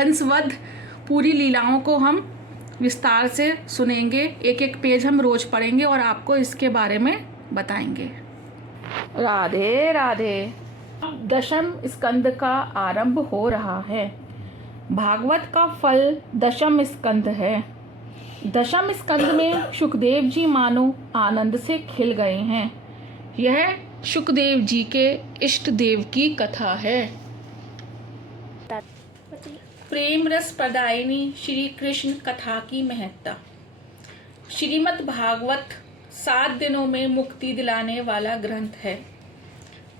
कंसवध पूरी लीलाओं को हम विस्तार से सुनेंगे। एक एक पेज हम रोज पढ़ेंगे और आपको इसके बारे में बताएंगे। राधे राधे। दशम स्कंद का आरंभ हो रहा है। भागवत का फल दशम स्कंद है। दशम स्कंद में सुखदेव जी मानो आनंद से खिल गए हैं। यह सुखदेव जी के इष्ट देव की कथा है। प्रेम रस प्रदायिनी श्री कृष्ण कथा की महत्ता। श्रीमद् भागवत 7 दिनों में मुक्ति दिलाने वाला ग्रंथ है।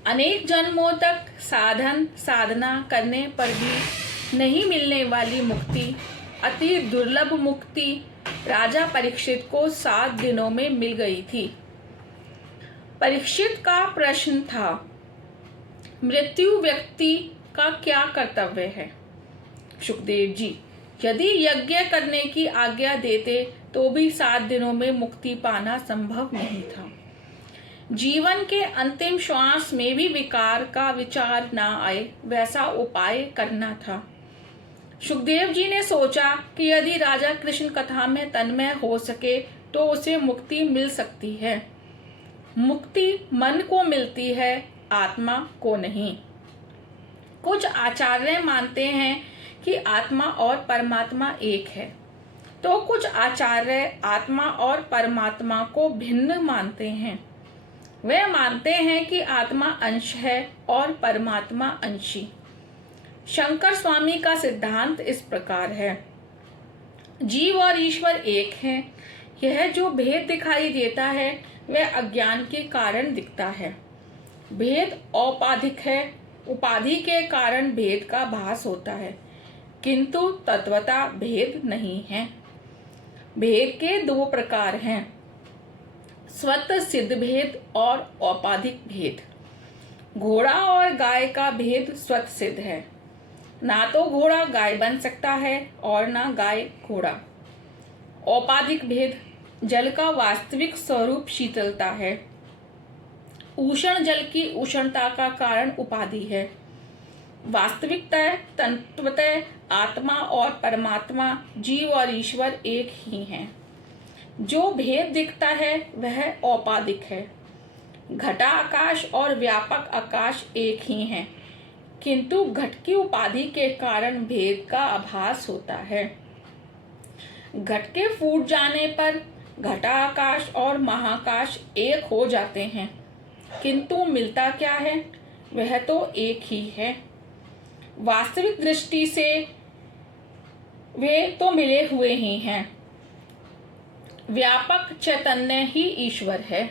अनेक जन्मों तक साधन साधना करने पर भी नहीं मिलने वाली मुक्ति, अति दुर्लभ मुक्ति राजा परीक्षित को 7 दिनों में मिल गई थी। परीक्षित का प्रश्न था, मृत्यु व्यक्ति का क्या कर्तव्य है? सुखदेव जी, यदि यज्ञ करने की आज्ञा देते तो भी 7 दिनों में मुक्ति पाना संभव नहीं था। जीवन के अंतिम श्वास में भी विकार का विचार ना आए, वैसा उपाय करना था। सुखदेव जी ने सोचा कि यदि राजा कृष्ण कथा में तन्मय हो सके तो उसे मुक्ति मिल सकती है। मुक्ति मन को मिलती है, आत्मा को नहीं। कुछ आचार्य मानते हैं कि आत्मा और परमात्मा एक है, तो कुछ आचार्य आत्मा और परमात्मा को भिन्न मानते हैं। वे मानते हैं कि आत्मा अंश है और परमात्मा अंशी। शंकर स्वामी का सिद्धांत इस प्रकार है, जीव और ईश्वर एक हैं। यह जो भेद दिखाई देता है वह अज्ञान के कारण दिखता है। भेद औपाधिक है, उपाधि के कारण भेद का भास होता है, किंतु तत्वता भेद नहीं है। भेद के 2 प्रकार हैं, स्वतः सिद्ध भेद और औपाधिक भेद। घोड़ा और गाय का भेद स्वतः सिद्ध है। ना तो घोड़ा गाय बन सकता है और ना गाय घोड़ा। औपाधिक भेद, जल का वास्तविक स्वरूप शीतलता है। उष्ण जल की उष्णता का कारण उपाधि है। वास्तविकतः तत्वतः आत्मा और परमात्मा, जीव और ईश्वर एक ही हैं। जो भेद दिखता है वह औपाधिक है। घटा आकाश और व्यापक आकाश एक ही हैं, किंतु घट की उपाधि के कारण भेद का आभास होता है। घट के फूट जाने पर घटाकाश और महाकाश एक हो जाते हैं, किंतु मिलता क्या है? वह तो एक ही है। वास्तविक दृष्टि से वे तो मिले हुए ही हैं। व्यापक चैतन्य ही ईश्वर है।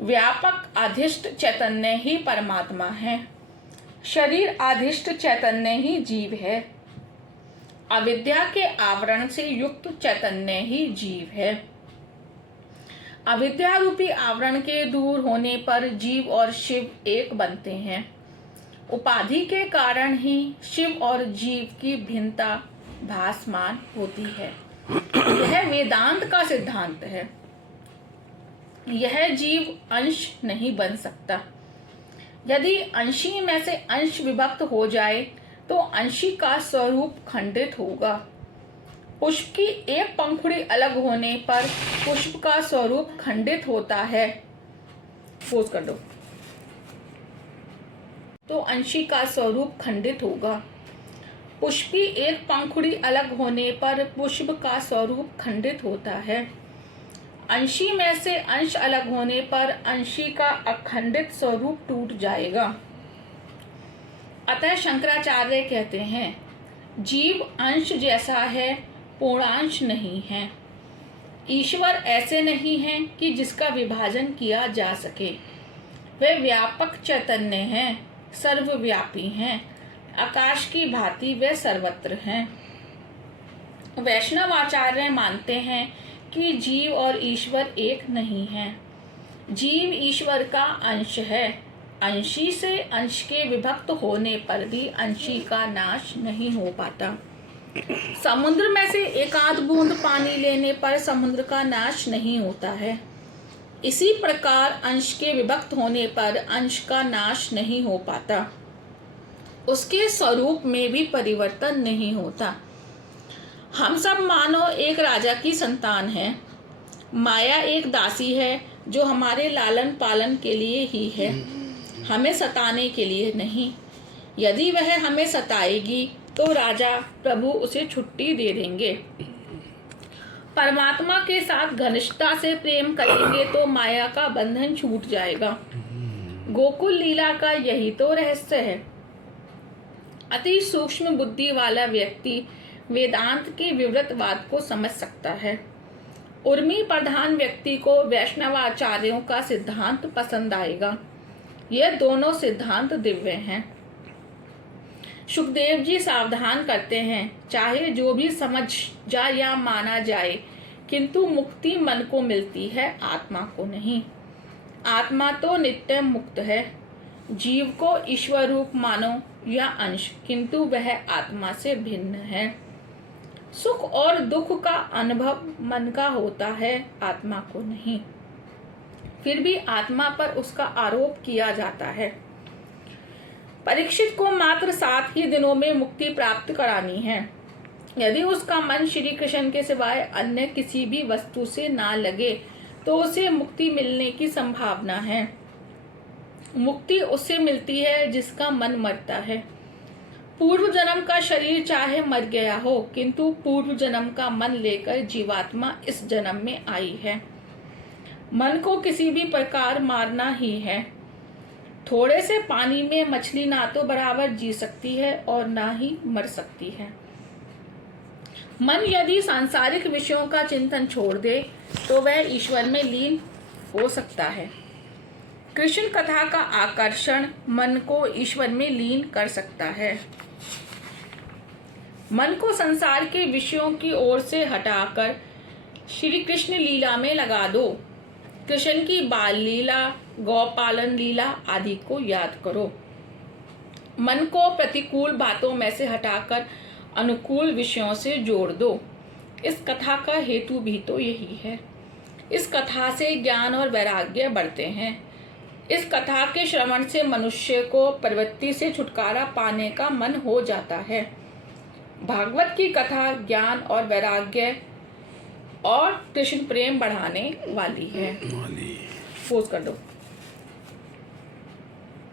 व्यापक अधिष्ठ चैतन्य ही परमात्मा है। शरीर अधिष्ठ चैतन्य ही जीव है। अविद्या के आवरण से युक्त चैतन्य ही जीव है। अविद्या रूपी आवरण के दूर होने पर जीव और शिव एक बनते हैं। उपाधि के कारण ही शिव और जीव की भिन्नता भासमान होती है। यह वेदांत का सिद्धांत है। यह जीव अंश नहीं बन सकता। यदि अंशी में से अंश विभक्त हो जाए तो अंशी का स्वरूप खंडित होगा। पुष्प की एक पंखुड़ी अलग होने पर पुष्प का स्वरूप खंडित होता है। पोज कर दो। तो अंशी का स्वरूप खंडित होगा। पुष्प की एक पंखुड़ी अलग होने पर पुष्प का स्वरूप खंडित होता है। अंशी में से अंश अलग होने पर अंशी का अखंडित स्वरूप टूट जाएगा। अतः शंकराचार्य कहते हैं, जीव अंश जैसा है, पूर्णांश नहीं है। ईश्वर ऐसे नहीं है कि जिसका विभाजन किया जा सके। वे व्यापक चैतन्य हैं, सर्वव्यापी हैं। आकाश की भांति वे सर्वत्र हैं। वैष्णव आचार्य मानते हैं कि जीव और ईश्वर एक नहीं है। जीव ईश्वर का अंश है। अंशी से अंश के विभक्त होने पर भी अंशी का नाश नहीं हो पाता। समुद्र में से एक आध बूंद पानी लेने पर समुद्र का नाश नहीं होता है। इसी प्रकार अंश के विभक्त होने पर अंश का नाश नहीं हो पाता। उसके स्वरूप में भी परिवर्तन नहीं होता। हम सब मानो एक राजा की संतान हैं। माया एक दासी है जो हमारे लालन पालन के लिए ही है, हमें सताने के लिए नहीं। यदि वह हमें सताएगी तो राजा प्रभु उसे छुट्टी दे देंगे। परमात्मा के साथ घनिष्ठता से प्रेम करेंगे तो माया का बंधन छूट जाएगा। गोकुल लीला का यही तो रहस्य है। अति सूक्ष्म बुद्धि वाला व्यक्ति वेदांत के विवृतवाद को समझ सकता है। उर्मी प्रधान व्यक्ति को वैष्णवाचार्यों का सिद्धांत पसंद आएगा। यह दोनों सिद्धांत दिव्य हैं। सुखदेव जी सावधान करते हैं, चाहे जो भी समझ जा या माना जाए, किंतु मुक्ति मन को मिलती है, आत्मा को नहीं। आत्मा तो नित्य मुक्त है। जीव को ईश्वर रूप मानो या अंश, किंतु वह आत्मा से भिन्न है। सुख और दुख का अनुभव मन का होता है, आत्मा को नहीं। फिर भी आत्मा पर उसका आरोप किया जाता है। परीक्षित को मात्र 7 ही दिनों में मुक्ति प्राप्त करानी है। यदि उसका मन श्री कृष्ण के सिवाय अन्य किसी भी वस्तु से ना लगे तो उसे मुक्ति मिलने की संभावना है। मुक्ति उससे मिलती है जिसका मन मरता है। पूर्व जन्म का शरीर चाहे मर गया हो, किंतु पूर्व जन्म का मन लेकर जीवात्मा इस जन्म में आई है। मन को किसी भी प्रकार मारना ही है। थोड़े से पानी में मछली ना तो बराबर जी सकती है और ना ही मर सकती है। मन यदि सांसारिक विषयों का चिंतन छोड़ दे तो वह ईश्वर में लीन हो सकता है। कृष्ण कथा का आकर्षण मन को ईश्वर में लीन कर सकता है। मन को संसार के विषयों की ओर से हटाकर श्री कृष्ण लीला में लगा दो। कृष्ण की बाल लीला, गौपालन लीला आदि को याद करो। मन को प्रतिकूल बातों में से हटाकर अनुकूल विषयों से जोड़ दो। इस कथा का हेतु भी तो यही है। इस कथा से ज्ञान और वैराग्य बढ़ते हैं। इस कथा के श्रवण से मनुष्य को प्रवृत्ति से छुटकारा पाने का मन हो जाता है। भागवत की कथा ज्ञान और वैराग्य और कृष्ण प्रेम बढ़ाने वाली है। पोज कर दो।